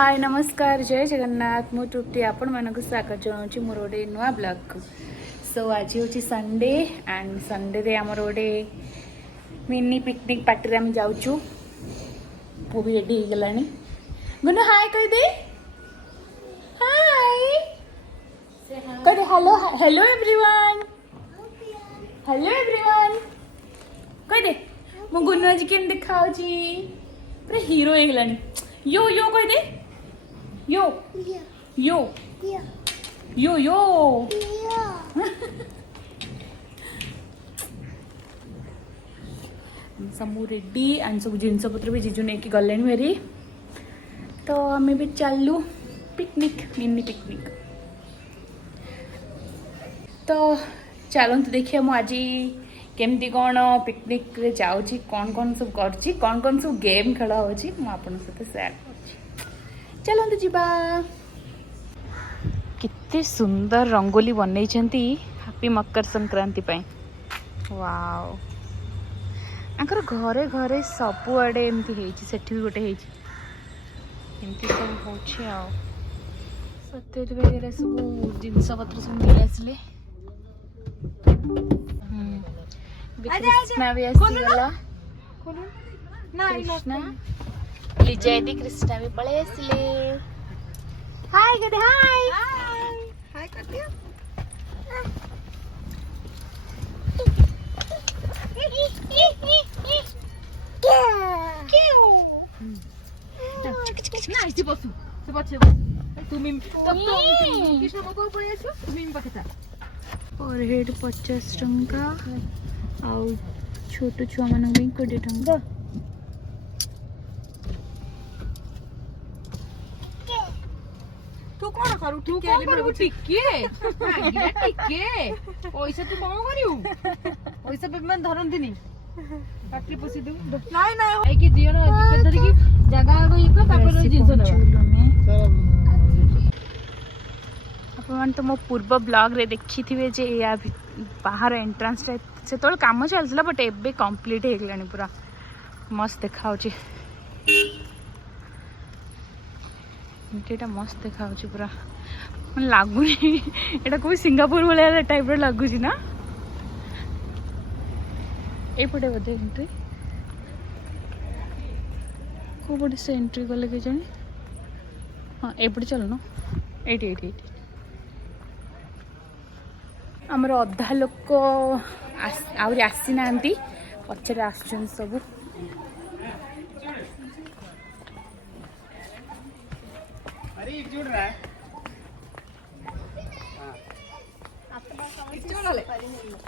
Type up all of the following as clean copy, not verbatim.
हाय नमस्कार जय जगन्नाथ मु तृप्ति आपण मानक स्वागत जनाऊँ मोर गोटे नुआ ब्लॉग को। सो आज हूँ संडे एंड संडे रे आमर गोटे मिनी पिकनिक पार्टी रे हम जाऊँ। वो भी रेडी हो गलानी। गुनु हाय कह दे। हाय कह दे hello hello everyone. Hello everyone कह दे। मो गुनु आज केम दिखाओ जी पूरा हीरो हो गलानी। यो यो कह दे। यो यो यो यो सब रेडी एंड सब जिनस पत्र भी जीजू नहीं गले मेरी। तो आम भी चलू पिकनिक मिनी पिकनिक। तो चलते देखिए मुझे आज केमती कौन पिकनिक रे जाऊँगी कौन कौन सब करुँची कौन कौन सब गेम खेल हो सहित सेयार कर। चलते जीवा। कितने सुंदर रंगोली बनई हैप्पी मकर संक्रांति पाई। वाओ आंकर घरे घरे सबुआडे एमती होती सेठी भी गोटे एमती सब होछे आ सत्य वगैरह सब जिनस पत्र सब मिल आसले। कृष्णा भी आसीगला। कृष्णा लिजादी कृष्णा भी पळे आसले। हाय गदे हाय हाय कर दियो। ना इसी बसु से पछे बस तुमी तब तो कृष्ण को पळे आसो तुमी पाखता और हेड 50 टंका आउ छोट छुआ मन 20 टंका। तू कौन करू टिके रे टिके आगिला टिके पैसा तू कौन करियो पैसा पेमेंट धरंतिनी पाटी पसी दू नाही नाही ए कि दियो ना टिके धरि कि जगह आगो इको तापर जिंस ना अपन तो मो पूर्व ब्लॉग रे देखी थिवे जे या बाहर एंट्रेंस से तो काम चलता बट एबे कंप्लीट हो गलानी पूरा मस्त देखा एटा मस्त देखा पूरा मन लगुनि एटा कोई सिंगापुर वाला टाइप रो लगुची ना। ए पटे बोधे एंट्री को पटे से एंट्री कले के जाने। हाँ एपटे चलनो एटी एटी एटी आमर अधा लोक आहरी आसी ना पचर आसुन सब।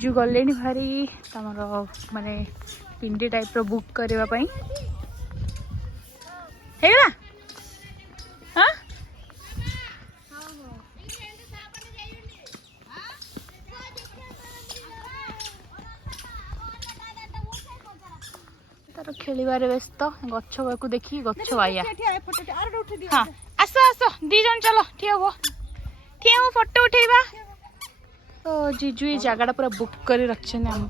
जो गले भारी तमर माने पिंडी टाइप रो बुक करबा पई हेला। हां तार खेलिबारे व्यस्त गछ को देखी गछ आया। हाँ आस आस दी जन चलो ठिया हो फोटो उठेबा। तो जीजू ये जगह पूरा बुक कर रखते आम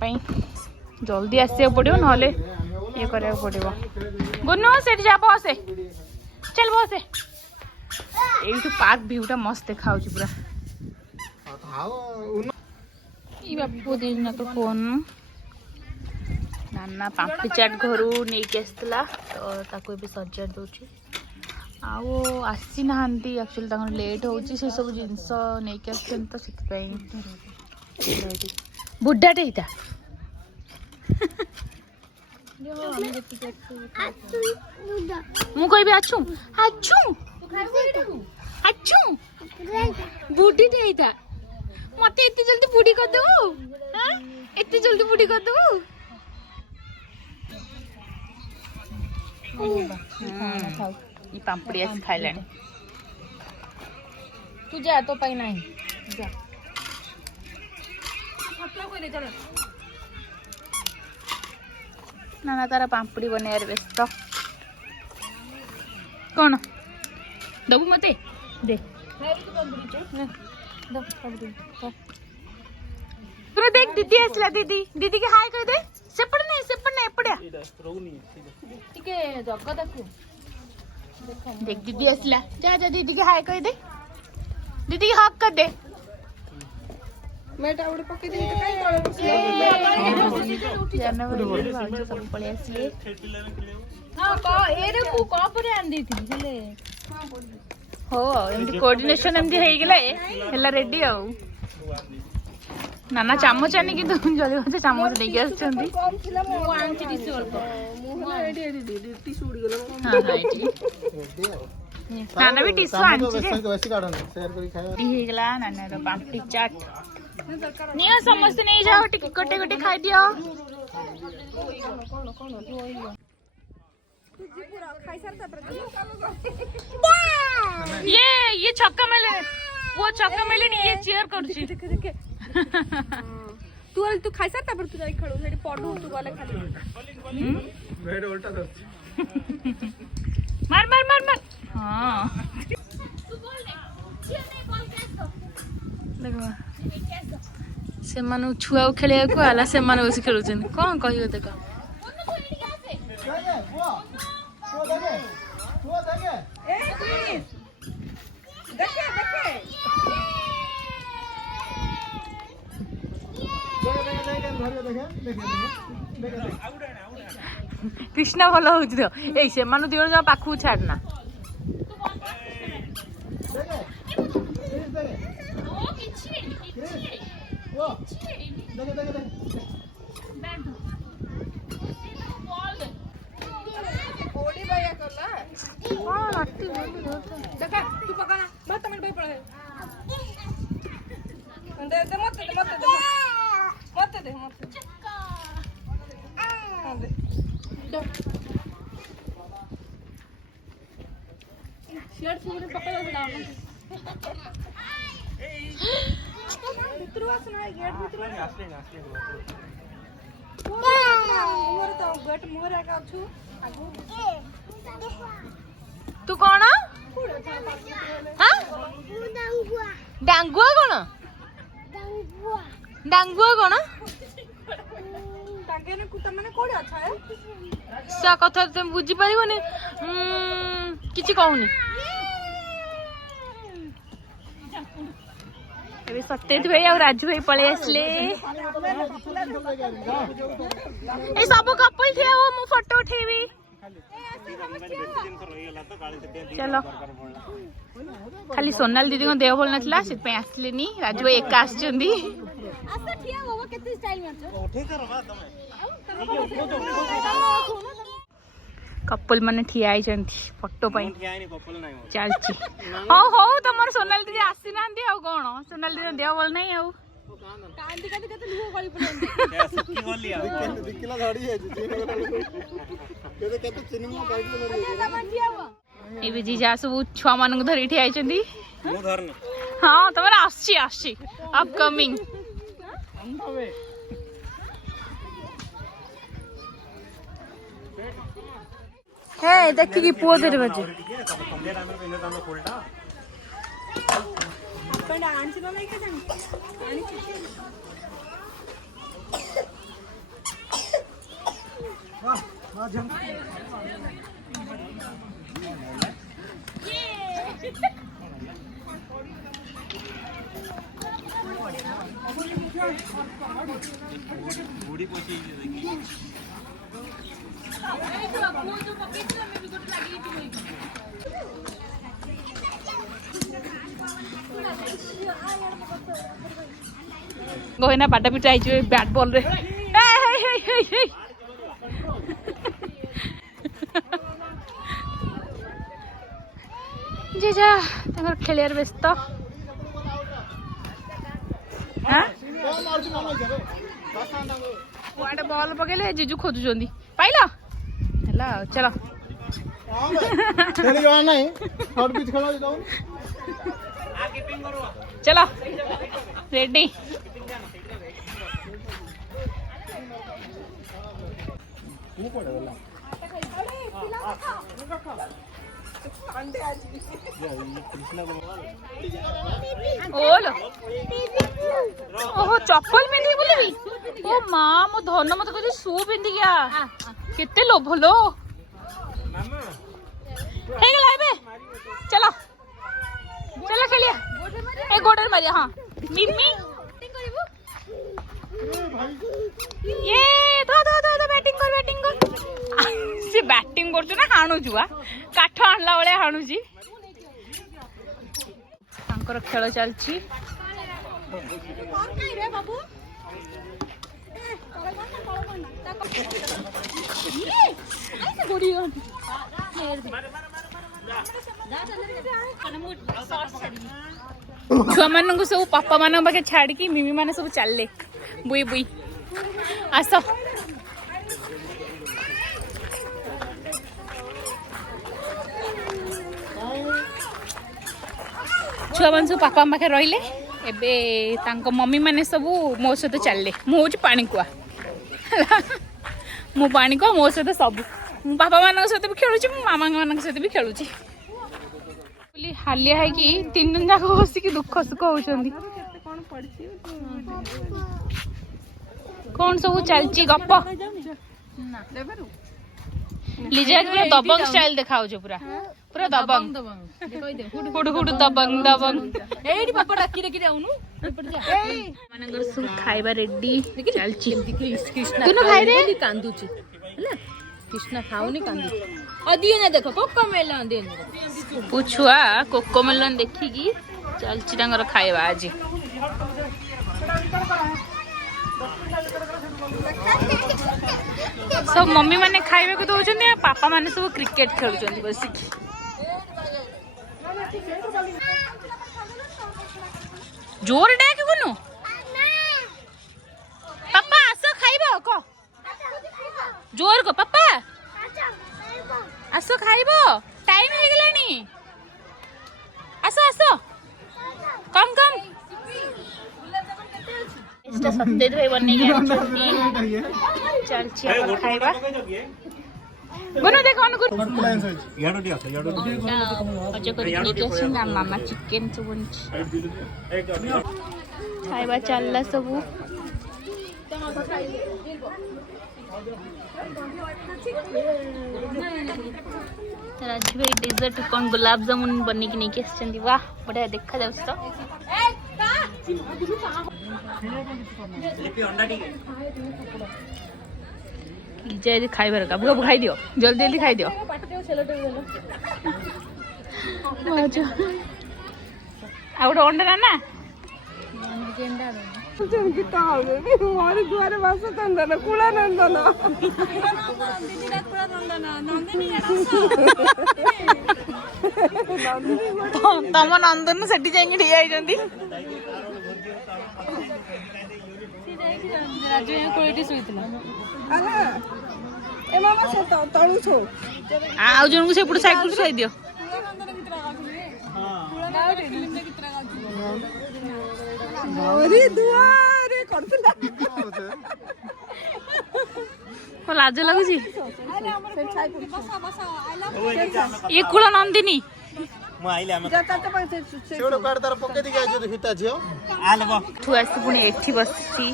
जल्दी आसा पड़ो ना ये करा पड़ो। गुनु से जा बसे चल बसे यू पार्क भ्यूटा मस्त देखा पूरा। बापू दिन तो फोन नाना पापड़ी चाट घर नहीं आसला तो ताको भी सजा दूची आओ आसी ना एक्चुअली लेट होची से सब जिनस नहीं आसन तो बुढ़ाटे ही मु कह आछू आछू आछू बुढ़ी टे मत एत जल्दी बुढ़ी कर दो एत जल्दी बुढ़ी कर दो। ये पापड़ी आस खाइला तू जा तो पाई नहीं जा ना तारा पापड़ी बनैर व्यस्त कौन दबू मते दे तू देख दीदी आसला दीदी दीदी के हाय कह दे सेपड़ नहीं एपड़िया टिके जग ताकू देख दीदी असला, जा जा दीदी के हाय कह दे, दीदी की हक कर दे। मैं टावड़ पके दे तो काई जनवरी भाउज सब पळे आसले। हां को एरे को कोपरे आन दी थी हेले हो एमती कोऑर्डिनेशन एमती हे गेला हेला रेडी आ नाना चामच आनी कि तुम जल्दी मते चामच लेके आछंती। कम थिला मो आंची टिश्यू अल्प मो एडी एडी टिश्यू उडी गेला। हां हां एटी नाना भी टिश्यू आंची रे वैसे काढा ना शेअर करी खाया हे गेला नाना रो पापड़ी चाट नियो समस्त नहीं जाओ टिक कोटे कोटे खाई दियो। ये छक्का मेले वो छक्का मेले नहीं ये चेयर करछि तू अल तू खाई सारता पर तू जाई खळू सेठी पडू तू गले खाली वेड उलटा करछि मार मार मार मार हां तू बोल दे छिए नहीं बॉल कैस दो देखो से मानु छुआ खेले को आला से मानु बस खेलुछन कोन कहियो देखो कृष्णा भल हो ए से मानु दियो जा पाखु छाड़ना देखा तू पकाना मत मिनट भाई पड़े दे दे मत दे मत दे मत दे मत दे शर्ट पूरे पकड़ के डाल भितर आसना है गेट भितर आसले मोर तो गेट मोर आका छु आगु तू कौन हाँ डांगुआ कौन डांगुआ कौन टांगे ने कुता माने कोडी अच्छा है सा कथा तुम बुझी पारिबनी किछि कहूनी अबे सत्यजित भाई और राजू भाई पळे आसले ए सब कपल थे वो मु फोटो उठेबी चलो खाली सोनाल दीदी को देह भल नथला से पे आसलेनी राजू भाई एक आछचंदी अच्छा ठिया बाबा केते स्टाइल मारछो उठे करबा कपल माने ठिया आइचंती फोटो पई चलची हो हो तमर सोनाल दीदी आसी नांदी आ कोन सोनाल दीदी देह भल नहीं आ कांदी कांदी केते लुह गली पड़े सुक्की गोली आ दिखला गाड़ी है केते सिनेमा काढलो ए बिजी जा सब छुआ मानक धरि ठिया आइचंती मु धरन हां तमर आसी अपकमिंग हे देखि की पुओ देरे बजे पण आंची ना नाही का जानी बूढ़ी पोछी गोहिना बाटा पिटा आइछ बैट बॉल रे जीजा तकर खेलियार व्यस्त हां वाडे बॉल पकेले जीजू खोजुचंदी पाइला हला चलो खेली जवा नहीं शॉट पिच खेला जाऊ आगे पिंग करो चलो रेडी मु पड़े वाला अंडे आज कृष्णा ओलो ओहो चप्पल पिंधी बोलबी ओ मां मो धन मत कहि शू पिंधी गया केते लोभ लो ହେଇଗଲା ଏବେ ଚलो चलो खेलिए ए गोडर मारिया हां मिमी ये तो बैटिंग कर से बैटिंग करछु ना हाणु जुआ काठ आणला वाले हाणु जी तांकर खेल चलछि छुआ मान सब पापा मान पाखे छाड़ी मिमी मान सब चलले बुई बुई आस छुआ मान सब पापा पाखे रहिले एबे तांको मम्मी माने सब मो सहित चलले मु हूँ पानी कुआ मु पानी कुआ मो सहित सब पापा मान सहित भी खेलुची मामा मान सहित भी खेलुची हालिया है कि 3 दिन जाक बसिक दुख सुख होउछंदी कौन सब चलची गप लिजा पूरा दबंग स्टाइल देखाउ छ पूरा पूरा दबंग हुडु हुडु दबंग दबंग एडी पापा डाकी डाकी आउनु मानगर सब खाइबा रेडी चलची तूनु खाइ रे कांदुची हैला कृष्णा खाउनी कांदु अदिए ना देखो कोको मेलन दे पुछुआ कोको मेलन देखी की चलची डांगर खाइबा आज सब मम्मी माने खाइबे को दउछन पापा माने सब क्रिकेट खेलुछन बसिकी जोर डाक गुनु पापा आसो खाइबो को जोर को पापा आसो खाइबो टाइम हो गलानी आसो आसो कम कम इसटा सत्ते भाई बन्ने के चलची अपन खाइबा बनो देखो अनुकुल याडो दिया याडो अजो करी लेके सिंगा मामा चिकन सुबन खाइबा चलला सबु राजू भाई डेजर्ट कौन गुलाब जामुन बनी की नहीं के वाह बढ़िया देखा जाऊ तो जय खाई बार गब गब खाई दियो जल्दी जल्दी खाई दियो आ गोटे अंडा ना मोर दुआरे बस नंदन कुला नंदन तम नंदन सेठी जाई ठिया होइजंती राजू यहाँ कोईटी सुईतला ए मामा से तळु छो आ जन को सेपड़ साइकिल सोई दियो अरे दुआरे करतला को लाज लागुची ये कुला नंदिनी म आइले हम सेडो काट तार पके दिके आइजो हिता जियो आलबो तू आसी पुणी एठी बससी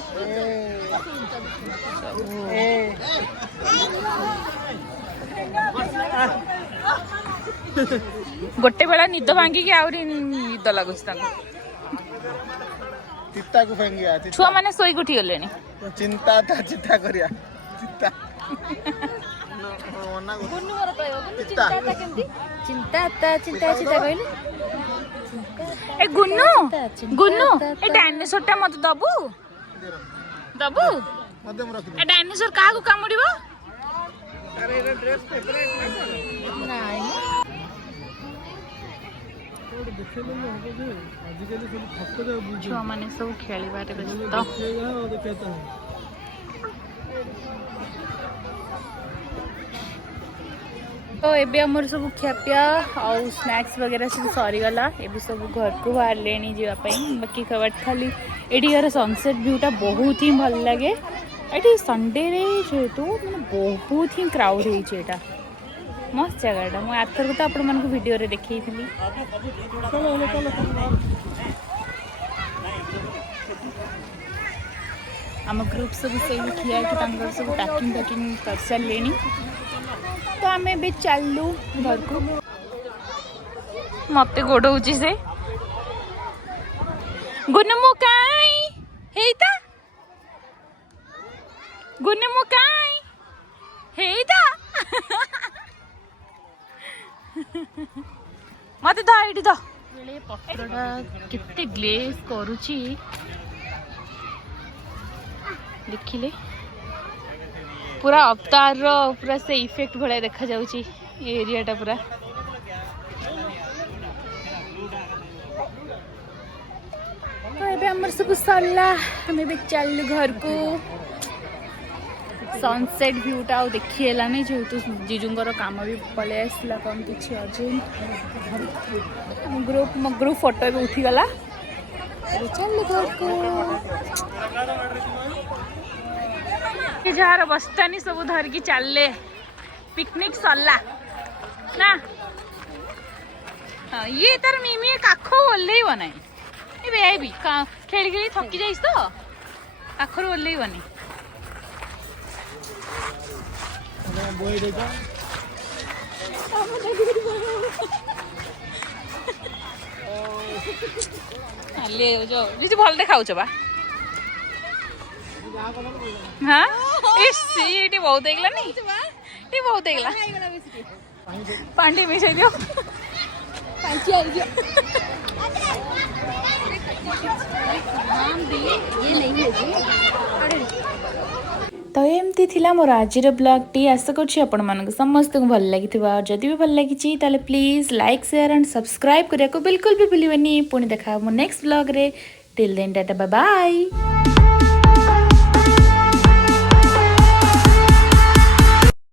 गोटे बेला निद भांगी के आउरी निद लागुच ताको चित्ता को फेंगिया छुआ माने सोई गुठी गलेनी चिंता ता चित्ता करिया चित्ता मना को गुन्नुवर कहयो चित्ता चिंता चिंता कहले ए गुन्नु गुन्नु ए डायनासोर टा मत दबु दबु मध्यम रख ए डायनासोर का को कामुडीबो अरे रे ड्रेस फेवरेट नाही कोड देखले न हो जे आजकल सब फक जा बुझ छुआ माने सब खेलिबारे व्यस्त देखता है तो एबे हमर सब खियापिया और स्नैक्स वगैरह सब सरीगला एबे सब घर को बाहर लेनी जीवाई बाकी खबर खाली एटी यार सनसेट व्यूटा बहुत ही भल लगे ये संडे जेहेतु मैंने बहुत ही क्राउड होता मस्त जगह मुझे आर्थर तो आपण मानक वीडियो रे देखी थी आम ग्रुप सब से ठिया कि सब पैकिंग पैकिंग कर सारे तो आम ए चलू घर को मते गोड़ौची से गुनमु काई हेइता गुनमु काई हेइता मते दा एडी दा बेले पत्रटा केते ग्लेज करूची देखिले पूरा अवतार रो पूरा से इफेक्ट भले देखा जाउची एरियाटा पूरा आमर सब सरला हमें भी चल घर को सनसेट व्यूटा आ देखी है जेहेतु जीजुंर काम भी पलि आसला कौन किसी अर्जेंट ग्रुप फोटो भी उठीगला चल घर को जार बस्तानी सब धरिकी चलले पिकनिक सरला ना हाँ ये तार मिमी काख ओल्लैब ना भी खेली खेली थकी जाइस तो काखर ओल्लैबनी भल देखा बा हाँ ये बहुत देखला नहीं ये बहुत देखला पांडे मिसाई दियो तो एमती थिला मोर आजिर ब्लॉग टी आशा करुँची आपण मानक समस्त को भल लगी जदि भी भल लगी ताले please like share and subscribe करिया को बिल्कुल भी भूलिबेनी पुणी देखा मो नेक्स्ट ब्लॉग रे till then tata bye bye.